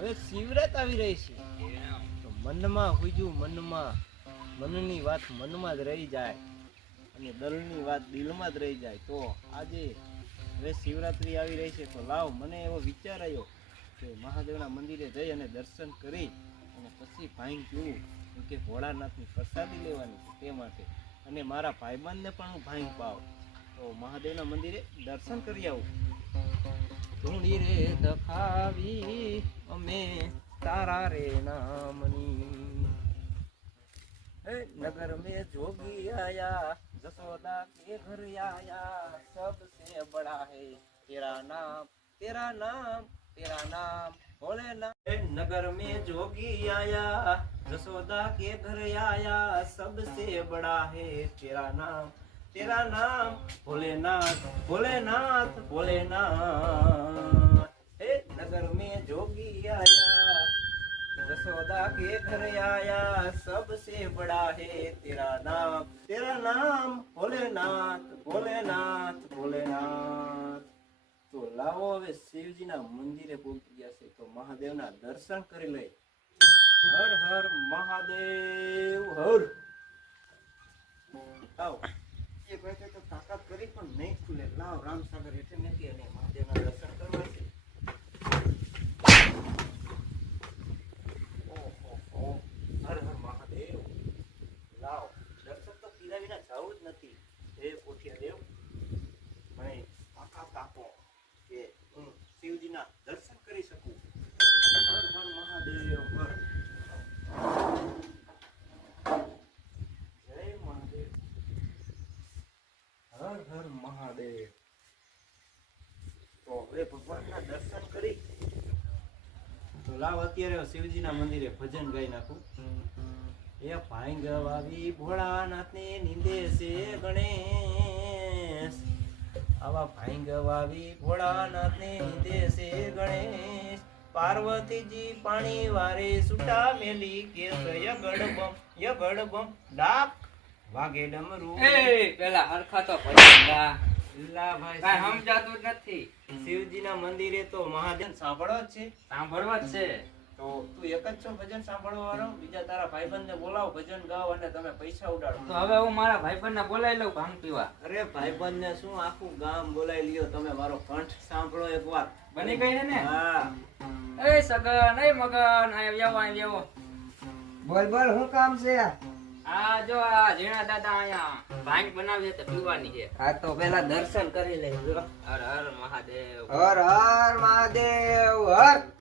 હવે શિવરાત આવી રહી છે તો મનમાં હુજ્યું મનની વાત મનમાં જ રહી જાય અને દિલની વાત દિલમાં જ રહી જાય. તો આજે હવે શિવરાત્રી આવી રહી છે તો લાવ મને એવો વિચાર આવ્યો કે મહાદેવના મંદિરે જઈ અને દર્શન કરી અને પછી ભાંગ પીવું કે ભોળાનાથની પ્રસાદી લેવાની છે તે માટે, અને મારા ભાઈબંધને પણ હું ભાંગ પાવ તો મહાદેવના મંદિરે દર્શન કરી આવું. ધૂણી રે દખાવી અમે તારા રે નામની, હે નગર में जोगी आया जसोदा के घर आया सबसे बड़ा है तेरा नाम तेरा नाम तेरा नाम भोलेनाथ. नगर में जोगी आया जसोदा के घर आया सबसे बड़ा है तेरा नाम भोलेनाथ भोलेनाथ भोलेनाथ. हे नगर में जोगी आया जसोदा के घर आया सबसे बड़ा है तेरा नाम भोलेनाथ भोलेनाथ भोलेनाथ. તો લાવો હવે શિવજીના મંદિરે પહોંચી ગયા છે તો મહાદેવના દર્શન કરી લઈ. હર હર મહાદેવ હર. આવ એક વખત તો તાકાત કરી પણ નહીં ખુલે. લાવ રામસાગર હેઠે નથી અને મહાદેવના દર્શન કરવા છે. હર હર મહાદેવ. લાવ દર્શન તો પીધા વિના જવું જ નથી. હે પોઠિયા દેવ મને તાકાત આપો કે હું શિવજીના દર્શન કરી શકું. હર હર મહાદેવ હર. જય મહાદેવ. હર હર મહાદેવ. તો હવે ભગવાનના દર્શન કરી તો લાવ અત્યારે શિવજીના મંદિરે ભજન ગાઈ નાખું. એ ભાંગ વાવી ભોળાનાથને નીંદે છે ગણેશ, આવા ભાંગ વાવી ભોળાનાથને નીંદે છે ગણેશ. પાર્વતીજી પાણી વારે સુટા મેલી કેસ યગડબમ ડાક વાગે ડમરું. એ પેલા હરખા તો ભજન ગા. લા ભાઈ કાઈ સમજાતું જ નથી. શિવજીના મંદિરે તો મહાદેવ સાંભળો જ છે. સાંભળવા જ છે. તો તું એક જ છો ભજન સાંભળવા વાળો? બીજા તારા ભાઈબંધને બોલાવો ભજન ગાઓ અને તમે પૈસા ઉડાડો. તો હવે હું મારા ભાઈબંધને બોલાવી લઉં ભાંગ પીવા. અરે ભાઈબંધને શું આખું ગામ બોલાવી લ્યો. તમે મારો કંઠ સાંભળો એકવાર. બની ગઈ છે ને? હા. એ સગન એ મગન આયો આવો. બોલ બોલ શું કામ છે? આ જો આ ઝીણા દાદા અહીંયા ભાંગ બનાવી છે પીવાની છે. આ તો પેલા દર્શન કરી લે. હર હર મહાદેવ. હર હર મહાદેવ હર.